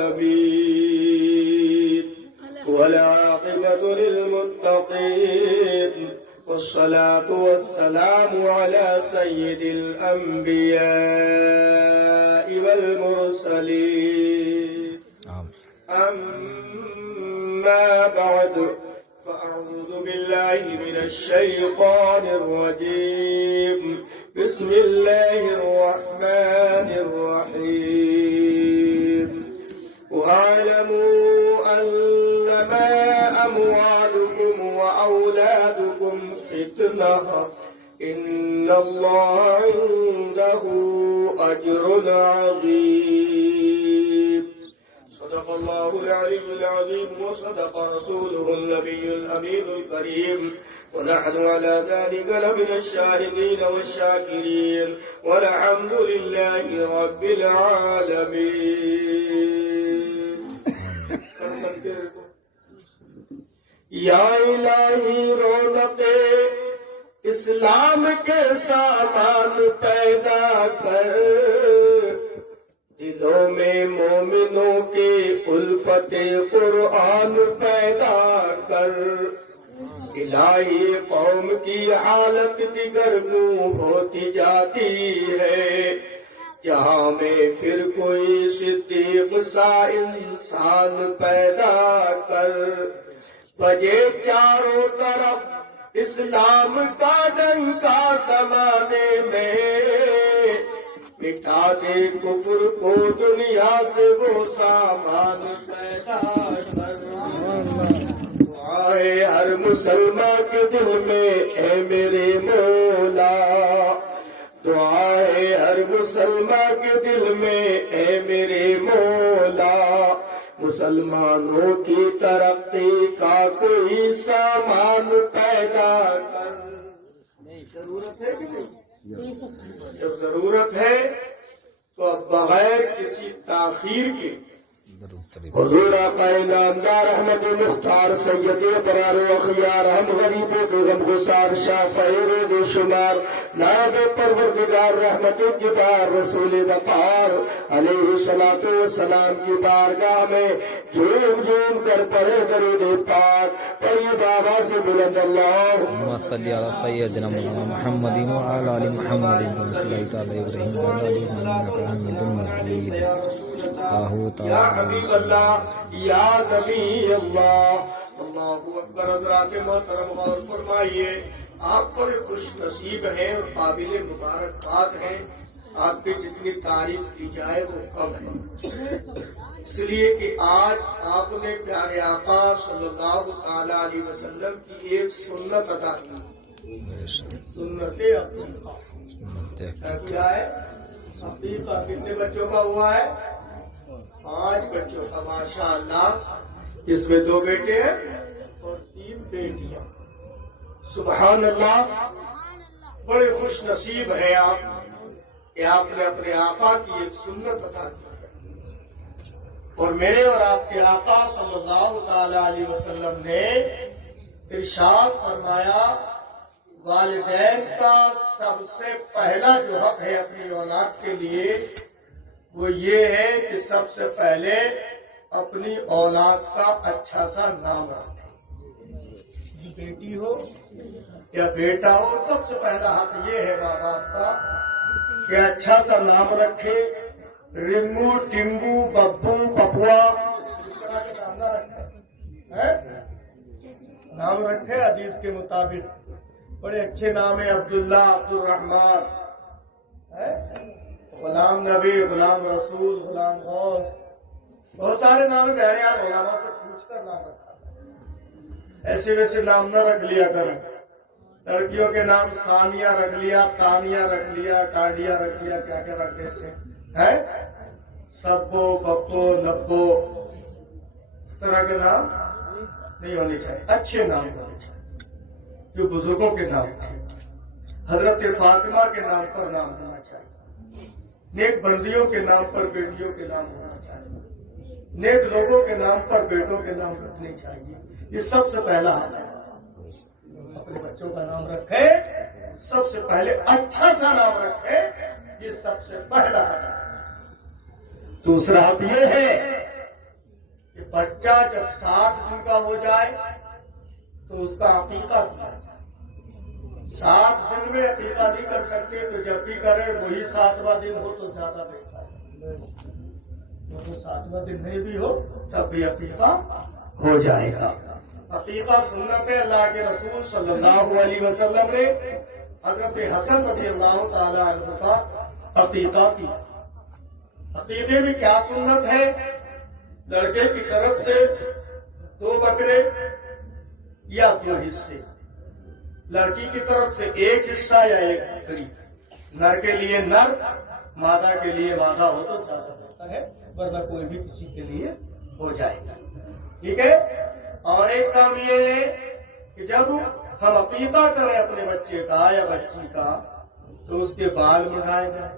العالمين والعاقبة للمتقين والصلاة والسلام على سيد الأنبياء والمرسلين أما بعد فأعوذ بالله من الشيطان الرجيم بسم الله الرحمن الرحيم واعلموا أنما أموالكم وأولادكم فتنة إن الله عنده أجر عظيم صدق الله العلي العظيم وصدق رسوله النبي الأمين الكريم ونحن على ذلك لمن الشاهدين والشاكرين والحمد لله رب العالمين. یا الہی رونق اسلام کے سامان پیدا کر، دلوں میں مومنوں کے الفت قرآن پیدا کر، الہی قوم کی حالت دگرگوں ہوتی جاتی ہے، جہاں میں پھر کوئی صدیق سا انسان پیدا کر، بجے چاروں طرف اسلام کا ڈنکا زمانے میں، مٹا دے کفر کو دنیا سے وہ سامان پیدا کر، آئے ہر مسلمان کے دل میں اے میرے مولا، دعائے ہر مسلمان کے دل میں اے میرے مولا، مسلمانوں کی ترقی کا کوئی سامان پیدا کر۔ ضرورت ہے کہ نہیں؟ جب ضرورت ہے تو اب بغیر کسی تاخیر کے حضور آقا نامدار احمد مختار سید ابرار و اخیار ہم غریبوں کے غمگسار شافع رود و شمار نائب پروردگار رحمت کبار رسول وقار علیہ الصلوۃ والسلام کی بارگاہ میں جھوم جھوم کر پڑھے درود پاک، طیب آواز سے بلند اللہم صلی علی سیدنا محمد وعلی آل محمد کما صلیت علی ابراہیم وعلی آل ابراہیم انک حمید مجید۔ یا حبیب اللہ، یا نبی اللہ، اللہ اکبر۔ حضرات محترم غور فرمائیے، آپ بڑے خوش نصیب ہیں اور قابل مبارکباد ہیں، آپ کی جتنی تعریف کی جائے وہ کم ہے، اس لیے کہ آج آپ نے پیارے آقا صلی اللہ تعالی علیہ وسلم کی ایک سنت ادا کی، سنت عقیقہ۔ کیا ہے عقیقہ؟ کتنے بچوں کا ہوا ہے؟ 5 بچوں کا، ماشاء اللہ، جس میں 2 بیٹے ہیں اور 3 بیٹیاں۔ سبحان اللہ، بڑے خوش نصیب ہیں آپ کہ آپ نے اپنے آقا کی ایک سنت ادا کی ہے، اور میرے اور آپ کے آقا صلی اللہ تعالی علیہ وسلم نے ارشاد فرمایا، والدین کا سب سے پہلا جو حق ہے اپنی اولاد کے لیے وہ یہ ہے کہ سب سے پہلے اپنی اولاد کا اچھا سا نام رکھے، بیٹی ہو یا بیٹا ہو، سب سے پہلا حق یہ ہے ماں باپ کا کہ اچھا سا نام رکھے۔ رمو، ٹمبو، ببو، پپوا اس طرح کے نام نہ رکھے، نام رکھے حدیث کے مطابق۔ بڑے اچھے نام ہیں، عبداللہ، عبد الرحمان، غلام نبی، غلام رسول، غلام غوث، بہت سارے نام ہیں۔ بہرحال علماء سے پوچھ کر نام رکھا، ایسے ویسے نام نہ رکھ لیا کریں۔ لڑکیوں کے نام ثانیہ رکھ لیا، تانیہ رکھ لیا، ٹانڈیا رکھ لیا، کیا کیا رکھ دیتے ہیں، سبو، بپو، نبو، اس طرح کے نام نہیں ہونے چاہیے، اچھے نام ہونے چاہیے جو بزرگوں کے نام تھے۔ حضرت فاطمہ کے نام پر نام ہونا چاہیے، نیک بندیوں کے نام پر بیٹیوں کے نام ہونا چاہیے، نیک لوگوں کے نام پر بیٹوں کے نام رکھنے چاہیے۔ یہ سب سے پہلا حق ہے، اپنے بچوں کا نام رکھے، سب سے پہلے اچھا سا نام رکھے، یہ سب سے پہلا حق ہے۔ دوسرا حق یہ ہے بچہ جب 7 دن کا ہو جائے تو اس کا عقیقہ کیا جائے. 7 دن میں عقیقہ نہیں کر سکتے تو جب بھی کرے وہی 7واں دن ہو تو زیادہ بہتر ہے. تو 7واں دن نہیں بھی ہو تب بھی عقیقہ ہو جائے گا. عقیقہ سنت ہے. اللہ کے رسول صلی اللہ علیہ وسلم نے حضرت حسن رضی اللہ تعالی عنہ کا عقیقہ کیا. عقیقے میں کیا سنت ہے؟ لڑکے کی طرف سے 2 بکرے یا 2 حصے، لڑکی کی طرف سے 1 حصہ یا 1 بکری. نر کے لیے نر، مادہ کے لیے مادہ ہو تو زیادہ بہتر ہے، ورنہ کوئی بھی کسی کے لیے ہو جائے گا. ٹھیک ہے. اور ایک کام یہ ہے کہ جب ہم عقیقہ کریں اپنے بچے کا یا بچی کا تو اس کے بال مڈائے جائیں،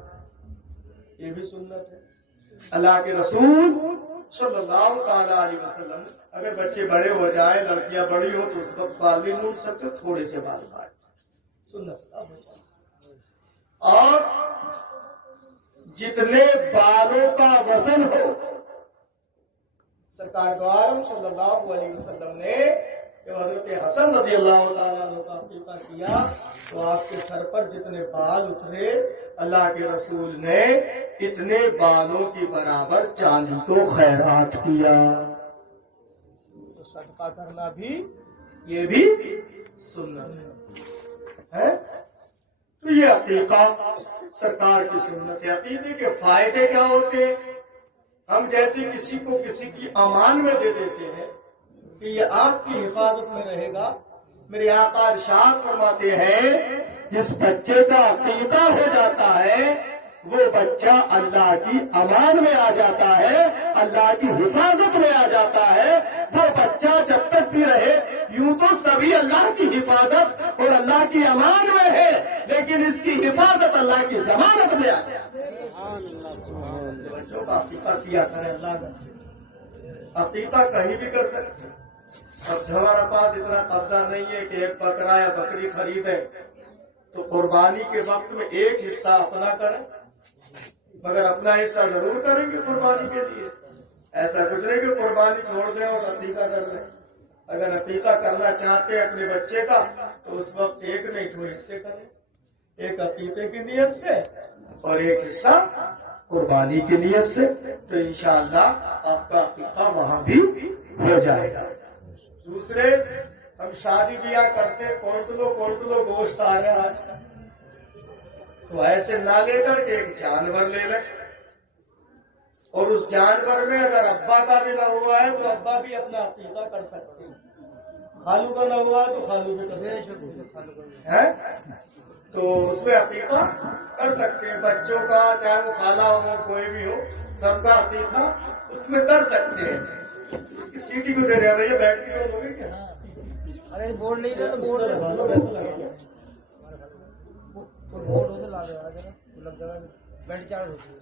یہ بھی سنت ہے. اللہ کے رسول صلی اللہ تعالی علیہ وسلم اگر بچے بڑے ہو جائیں، لڑکیاں بڑی ہوں تو اس وقت بال نہیں موڑ سکتے، تھوڑے سے بال کاٹ سنت. اور جتنے بالوں کا وزن ہو، سرکار دو عالم صلی اللہ علیہ وسلم نے جب حضرت حسن رضی اللہ تعالیٰ عنہ کا عقیقہ کیا تو آپ کے سر پر جتنے بال اترے، اللہ کے رسول نے اتنے بالوں کے برابر چاندی کو خیرات کیا. تو صدقہ کرنا بھی یہ بھی سنت ہے. تو یہ عقیقہ سرکار کی سنت ہے. عقیقے کے فائدے کیا ہوتے ہیں؟ ہم جیسے کسی کو کسی کی امان میں دے دیتے ہیں کہ یہ آپ کی حفاظت میں رہے گا. میرے آقا ارشاد فرماتے ہیں جس بچے کا عقیقہ ہو جاتا ہے وہ بچہ اللہ کی امان میں آ جاتا ہے، اللہ کی حفاظت میں آ جاتا ہے. وہ بچہ جب تک بھی رہے یوں تو سبھی اللہ کی حفاظت اور اللہ کی امان میں ہے، لیکن اس کی حفاظت اللہ کی ضمانت میں آ جاتی ہے. بچوں کا عقیقہ کیا کرے. اللہ کا عقیقہ کہیں بھی کر سکتے. اب ہمارا پاس اتنا قبضہ نہیں ہے کہ ایک بکرا یا بکری خریدے تو قربانی کے وقت میں 1 حصہ اپنا کریں، مگر اپنا حصہ ضرور کریں گے قربانی کے لیے. ایسا کچھ نہیں کہ قربانی چھوڑ دیں اور عقیقہ کر لیں. اگر عقیقہ کرنا چاہتے ہیں اپنے بچے کا تو اس وقت 1 نہیں 2 حصے کریں، 1 عقیقے کی نیت سے اور 1 حصہ قربانی کی نیت سے. تو انشاءاللہ آپ کا عقیقہ وہاں بھی ہو جائے گا. دوسرے، ہم شادی بیاہ کرتے کوئنٹلوں گوشت آ رہے ہیں آج کل، تو ایسے نہ لے کر کے ایک جانور لے لیں، اور اس جانور میں اگر ابا کا بھی نہ ہوا ہے تو ابا بھی اپنا عقیقہ کر سکتے ہیں، خالو کا نہ ہوا ہے تو خالو بھی کر سکتے ہیں. تو اس میں عقیقہ کر سکتے ہیں. بچوں کا چاہے وہ خالہ ہو کوئی بھی ہو، سب کا عقیقہ اس میں کر سکتے ہیں. سیٹی کو دے رہے ہیں بھیا، بیٹھ کے ہوگی کیا؟ ارے بورڈ نہیں دے تو بورڈ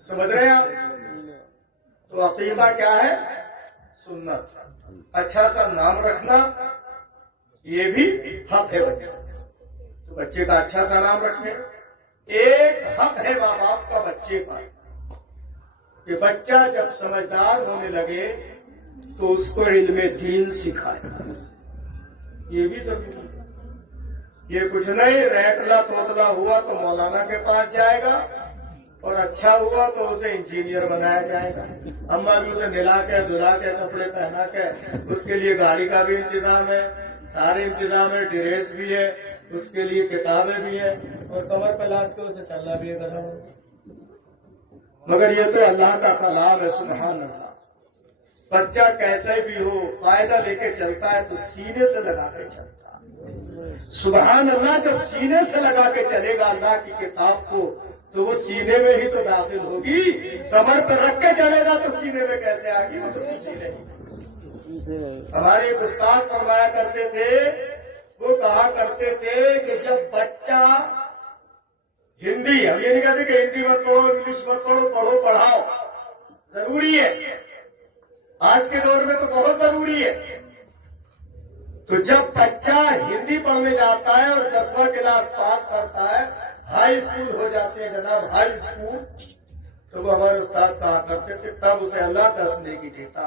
سمجھ رہے ہیں آپ؟ تو عقیقہ کیا ہے؟ سنت. اچھا سا نام رکھنا یہ بھی حق ہے بچے. تو بچے کا اچھا سا نام رکھیں. ایک حق ہے ماں باپ کا بچے پر کہ بچہ جب سمجھدار ہونے لگے تو اس کو علم دین سکھائے. یہ بھی ضروری ہے. یہ کچھ نہیں ریٹلا توتلا ہوا تو مولانا کے پاس جائے گا اور اچھا ہوا تو اسے انجینئر بنایا جائے گا. اما بھی اسے نلا کے دھلا کے کپڑے پہنا کے اس کے لیے گاڑی کا بھی انتظام ہے، سارے انتظام ہے، ڈریس بھی ہے، اس کے لیے کتابیں بھی ہیں اور کمر پہ لاد کے اسے چلنا بھی ہے گھر. مگر یہ تو اللہ کا کلام ہے. سبحان اللہ. بچہ کیسے بھی ہو فائدہ لے کے چلتا ہے تو سینے سے لگا کے چلتا ہے. سبحان اللہ. جب سینے سے لگا کے چلے گا اللہ کی کتاب کو تو وہ سینے میں ہی تو داخل ہوگی. کمر پہ رکھ کے چلے گا تو سینے میں کیسے آ گئی؟ وہ تو پیچھے نہیں. ہمارے ایک استاد فرمایا کرتے تھے، وہ کہا کرتے تھے کہ جب بچہ ہندی، ہم یہ نہیں کہتے کہ ہندی مت پڑھو انگلش مت پڑھو، پڑھو پڑھاؤ ضروری ہے، آج کے دور میں تو بہت ضروری ہے. تو جب بچہ ہندی پڑھنے جاتا ہے اور 10واں کلاس پاس کرتا ہے، ہائی اسکول ہو جاتے ہیں جناب، ہائی اسکول، تو وہ ہمارے استاد کہا کرتے تھے تب اسے اللہ 10 نیکی دیتا.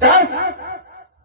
10।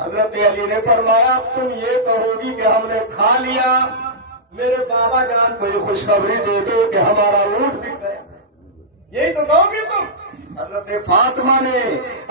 حضرت علی نے فرمایا تم یہ کہوگی کہ ہم نے کھا لیا، میرے بابا جان کو یہ خوشخبری دے دو کہ ہمارا اونٹ بک گیا، یہی تو کہو گی تم؟ حضرت فاطمہ نے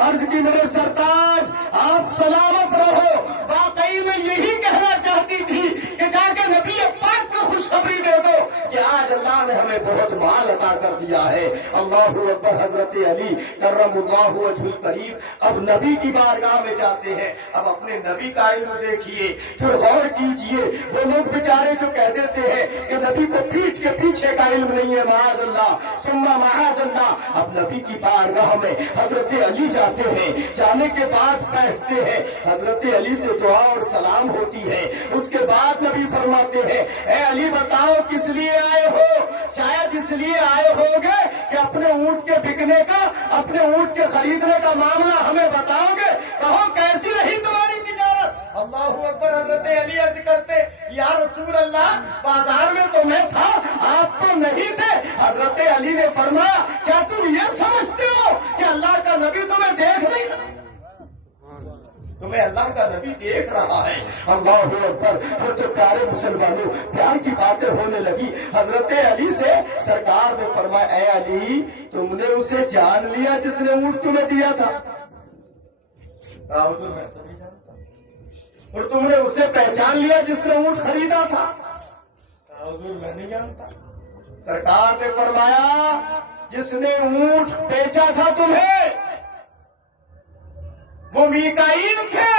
عرض کی میرے سرتاج آپ سلامت رہو، واقعی میں یہی کہنا چاہتی تھی کہ جا کے نبی پاک کو خوشخبری دے دو کہ آج اللہ نے ہمیں بہت مال عطا کر دیا ہے۔ اللہ اکبر۔ حضرت علی کرم اللہ وجہ الکریم اب نبی کی بارگاہ میں جاتے ہیں، اب اپنے نبی کا علم دیکھیے، پھر غور کیجئے، وہ لوگ بیچارے جو کہہ دیتے ہیں کہ نبی کو پیٹھ کے پیچھے کا علم نہیں ہے، معاذ اللہ ثم معاذ اللہ، اب نبی کی بارگاہ میں حضرت علی جاتے ہیں، جانے کے بعد بیٹھتے ہیں، حضرت علی سے دعا اور سلام ہوتی ہے، اس کے بعد نبی فرماتے ہیں اے علی بتاؤ کس لیے آئے ہو؟ شاید اس لیے آئے ہوگے کہ اپنے اونٹ کے بکنے کا، اپنے اونٹ کے خریدنے کا معاملہ ہمیں بتاؤ گے، کہو کیسی رہی تمہاری تجارت؟ اللہ اکبر۔ حضرت علی عرض کرتے یا رسول اللہ بازار میں تو میں تھا، آپ تو نہیں تھے۔ حضرت علی نے فرمایا کیا تم یہ سمجھتے ہو کہ اللہ کا نبی تمہیں دیکھ نہیں رہا؟ تمہیں اللہ کا نبی دیکھ رہا ہے۔ اللہ اکبر۔ پھر تو پیارے مسلمانوں پیار کی باتیں ہونے لگی۔ حضرت علی سے سرکار نے فرمایا اے علی تم نے اسے جان لیا جس نے اونٹ تمہیں دیا تھا؟ حضور میں تو نہیں جانتا۔ اور تم نے اسے پہچان لیا جس نے اونٹ خریدا تھا؟ حضور میں نہیں جانتا۔ سرکار نے فرمایا جس نے اونٹ بیچا تھا تمہیں وہ میکائیل تھے،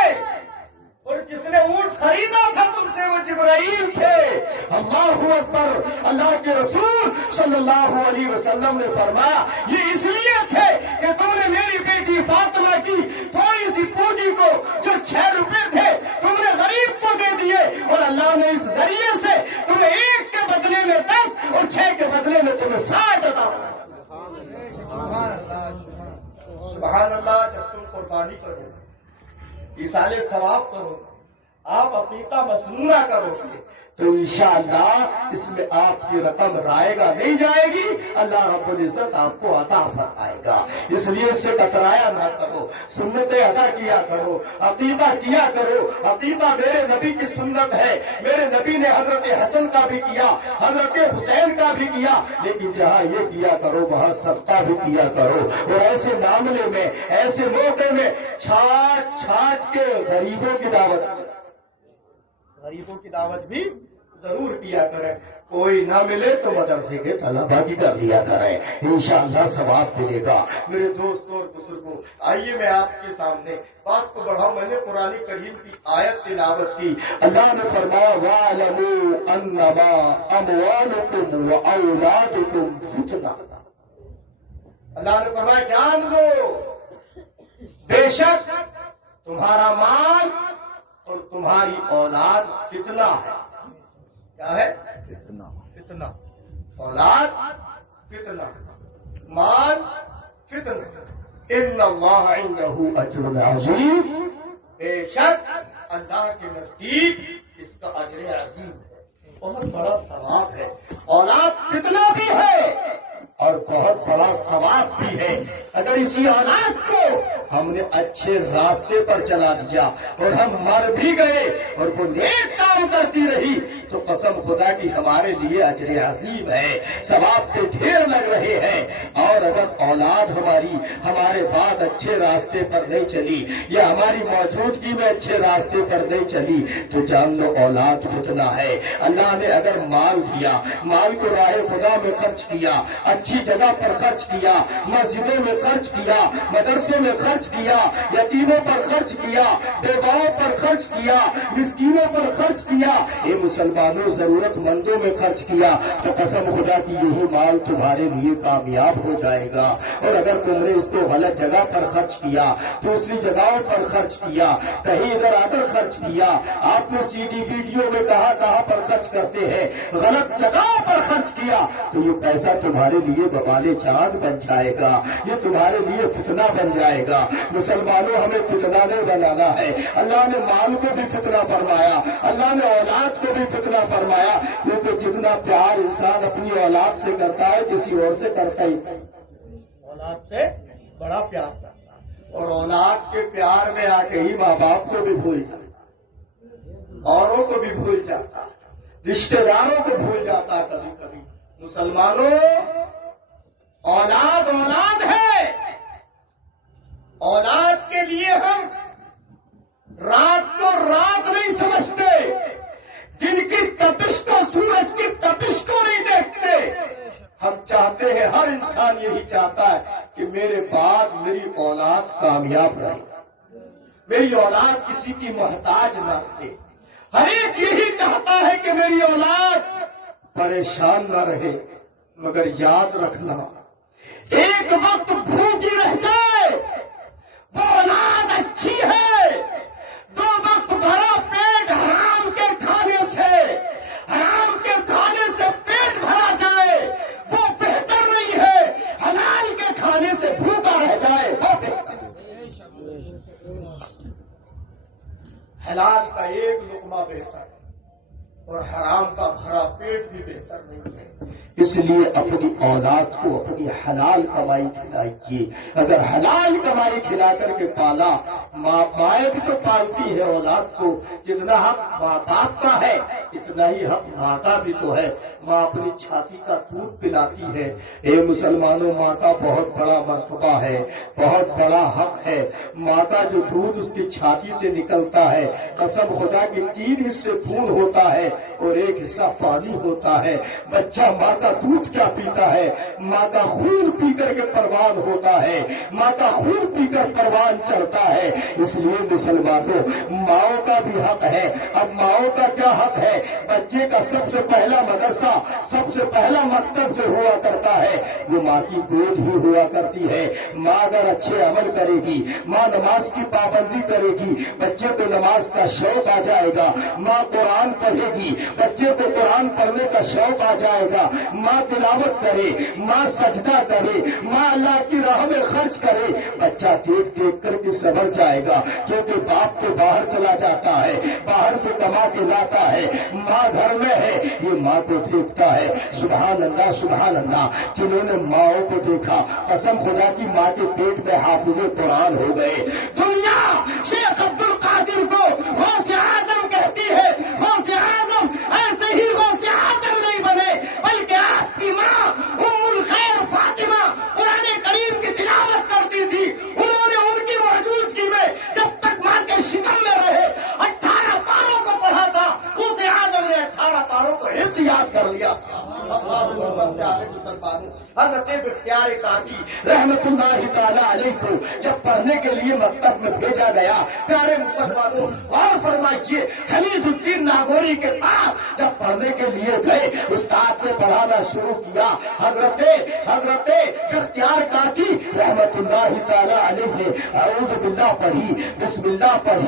اور جس نے اونٹ خریدا تھا تم سے وہ جبرائیل تھے۔ اللہ اکبر۔ اللہ کے رسول صلی اللہ علیہ وسلم نے فرمایا یہ اس لیے تھے کہ تم نے میری بیٹی فاطمہ کی تھوڑی سی پونجی کو جو 6 روپے تھے تم نے غریب کو دے دیے، اور اللہ نے اس ذریعے سے تمہیں 1 کے بدلے میں 10 اور 6 کے بدلے میں تمہیں 60 عطا فرمایا۔ سبحان اللہ۔ جب تم قربانی کرو، ایصال ثواب کرو، آپ عقیقہ مسنونہ کرو گے تو انشاءاللہ اس میں آپ کی رقم رائے گا نہیں جائے گی، اللہ رب العزت آپ کو عطا فرمائے گا۔ اس لیے اس سے کترایا نہ کرو، سنتیں ادا کیا کرو، عقیقہ کیا کرو۔ عقیقہ میرے نبی کی سنت ہے، میرے نبی نے حضرت حسن کا بھی کیا، حضرت حسین کا بھی کیا، لیکن جہاں یہ کیا کرو وہاں صدقہ بھی کیا کرو، اور ایسے معاملے میں ایسے موقع میں چھاٹ کے غریبوں کی دعوت بھی ضرور کیا کریں۔ کوئی نہ ملے تو مدرسے کے طلبا بھی کر لیا کریں، انشاءاللہ ثواب ملے گا۔ میرے دوستوں اور بزرگوں آئیے میں آپ کے سامنے بات کو بڑھاؤں۔ میں نے قرآن کریم کی آیت تلاوت کی۔ اللہ نے فرمایا وَاعْلَمُوا أَنَّمَا أَمْوَالُكُمْ وَأَوْلَادُكُمْ فِتْنَةٌ۔ اللہ نے فرمایا جان دو بے شک تمہارا مال اور تمہاری اولاد فتنہ ہے۔ کیا ہے؟ فتنہ۔ اولاد فتنہ، مال فتنہ۔ ان اللہ عنده اجر عظیم، بے شک اللہ کے نزدیک اس کا اجر عظیم ہے، بہت بڑا ثواب ہے۔ اولاد فتنہ بھی ہے اور بہت بڑا ثواب بھی ہے۔ اگر اسی اولاد کو ہم نے اچھے راستے پر چلا دیا اور ہم مر بھی گئے اور وہ نیک کام کرتی رہی تو قسم خدا کی ہمارے لیے اجر عظیم ہے، ثواب کے ڈھیر لگ رہے ہیں۔ اور اگر اولاد ہمارے بعد اچھے راستے پر نہیں چلی یا ہماری موجودگی میں اچھے راستے پر نہیں چلی تو جان لو اولاد فتنہ ہے۔ اللہ نے اگر مال دیا، مال کو راہ خدا میں خرچ کیا، اچھی جگہ پر خرچ کیا، مسجدوں میں خرچ کیا، مدرسے میں خرچ کیا، یتیموں پر خرچ کیا، بیواؤں پر خرچ کیا، مسکینوں پر خرچ کیا، اے مسلمانوں ضرورت مندوں میں خرچ کیا تو قسم خدا کی یہی مال تمہارے لیے کامیاب ہو جائے گا۔ اور اگر تم نے اس کو غلط جگہ پر خرچ کیا، دوسری جگہوں پر خرچ کیا، کہیں ادھر ادھر خرچ کیا، آپ نے سی ڈی ویڈیو میں کہاں پر خرچ کرتے ہیں، غلط جگہوں پر خرچ کیا تو یہ پیسہ تمہارے لیے وبال چاند بن جائے گا، یہ تمہارے لیے فتنہ بن جائے گا۔ مسلمانوں ہمیں فتنہ نہیں بنانا ہے۔ اللہ نے مال کو بھی فتنہ فرمایا، اللہ نے اولاد کو بھی فتنہ فرمایا، کیونکہ جتنا پیار انسان اپنی اولاد سے کرتا ہے کسی اور سے کرتا ہی نہیں، اولاد سے بڑا پیار کرتا ہے۔ اور اولاد کے پیار میں آ کے ہی ماں باپ کو بھی بھول جاتا، اوروں کو بھی بھول جاتا، رشتے داروں کو بھول جاتا کبھی کبھی۔ مسلمانوں، اولاد اولاد ہے، اولاد کے لیے ہم رات کو رات نہیں سمجھتے، دن کی تپش کو، سورج کی تپش کو نہیں دیکھتے۔ ہم چاہتے ہیں، ہر انسان یہی چاہتا ہے کہ میرے بعد میری اولاد کامیاب رہے، میری اولاد کسی کی محتاج نہ رہے۔ ہر ایک یہی چاہتا ہے کہ میری اولاد پریشان نہ رہے، مگر یاد رکھنا، ایک وقت بھوکی رہ جائے وہ اولاد اچھی ہے، دو وقت بھرا پیٹ حرام کے کھانے سے، حرام کے کھانے سے پیٹ بھرا جائے وہ بہتر نہیں ہے، حلال کے کھانے سے بھوکا رہ جائے وہ بہتر۔ حلال کا ایک لقمہ بہتر ہے اور حرام کا بھرا پیٹ بھی بہتر نہیں ہے۔ اس لیے اپنی اولاد کو اپنی حلال کمائی کھلائیے۔ اگر حلال کمائی کھلا کر کے پالا، مائیں بھی تو پالتی ہے اولاد کو، جتنا حق ماں باپ کا ہے اتنا ہی حق ماں کا بھی تو ہے۔ ماں اپنی چھاتی کا دودھ پلاتی ہے۔ اے مسلمانوں، ماں کا بہت بڑا مرتبہ ہے، بہت بڑا حق ہے۔ ماں کا جو دودھ اس کی چھاتی سے نکلتا ہے، قسم خدا کی 3 حصے خون ہوتا ہے اور 1 حصہ پانی ہوتا ہے۔ بچہ ماں کا دودھ کیا پیتا ہے؟ ماں کا خون پی کر کے پروان ہوتا ہے، ماں کا خون پی کر پروان چڑھتا ہے۔ اس لیے مسلمانوں، ماؤں کا بھی حق ہے۔ اب ماؤں کا کیا حق ہے؟ بچے کا سب سے پہلا مدرسہ، سب سے پہلا مکتب جو ہوا کرتا ہے وہ ماں کی گود ہی ہوا کرتی ہے۔ ماں اگر اچھے عمل کرے گی، ماں نماز کی پابندی کرے گی، بچے کو نماز کا شوق آ جائے گا۔ ماں قرآن پڑھے گی، بچے کو قرآن پڑھنے کا شوق آ جائے گا۔ ماں تلاوت کرے، ماں سجدہ کرے، ماں اللہ کی راہ میں خرچ کرے، بچہ دیکھ دیکھ کر کے سبر جائے گا، کیونکہ باپ تو باہر چلا جاتا ہے، باہر سے کما کے لاتا ہے، ماں گھر میں ہے، یہ ماں کو دیکھتا ہے۔ سبحان اللہ، سبحان اللہ۔ جنہوں نے ماؤں کو دیکھا، قسم خدا کی ماں کے پیٹ میں حافظ قرآن ہو گئے۔ دنیا شیخ عبد القادر کو غوث اعظم کہتی ہے، غوث اعظم ایسے ہی غوث اعظم نہیں بنے، بلکہ آپ کی ماں ام الخیر فاطمہ قرآن کریم کی تلاوت کرتی تھی، انہوں نے ان کی موجودگی میں جب تک ماں کے شکم میں رہے 18 پاروں کو پڑھا تھا۔ غوث اعظم نے 18 پاروں کو حفظ یاد کر لیا تھا۔ مسلمانوں، حضرت بختیار کاکی رحمت اللہ تعالی علیہ کو جب پڑھنے کے لیے مکتب میں بھیجا گیا، پیارے مسلمانوں غور فرمائیے، حمید الدین ناگوری کے پاس جب پڑھنے کے لیے گئے، استاد نے پڑھانا شروع کیا۔ حضرت بختیار کاکی رحمت اللہ تعالی علیہ نے اعوذ باللہ پڑھی، بسم اللہ پڑھی۔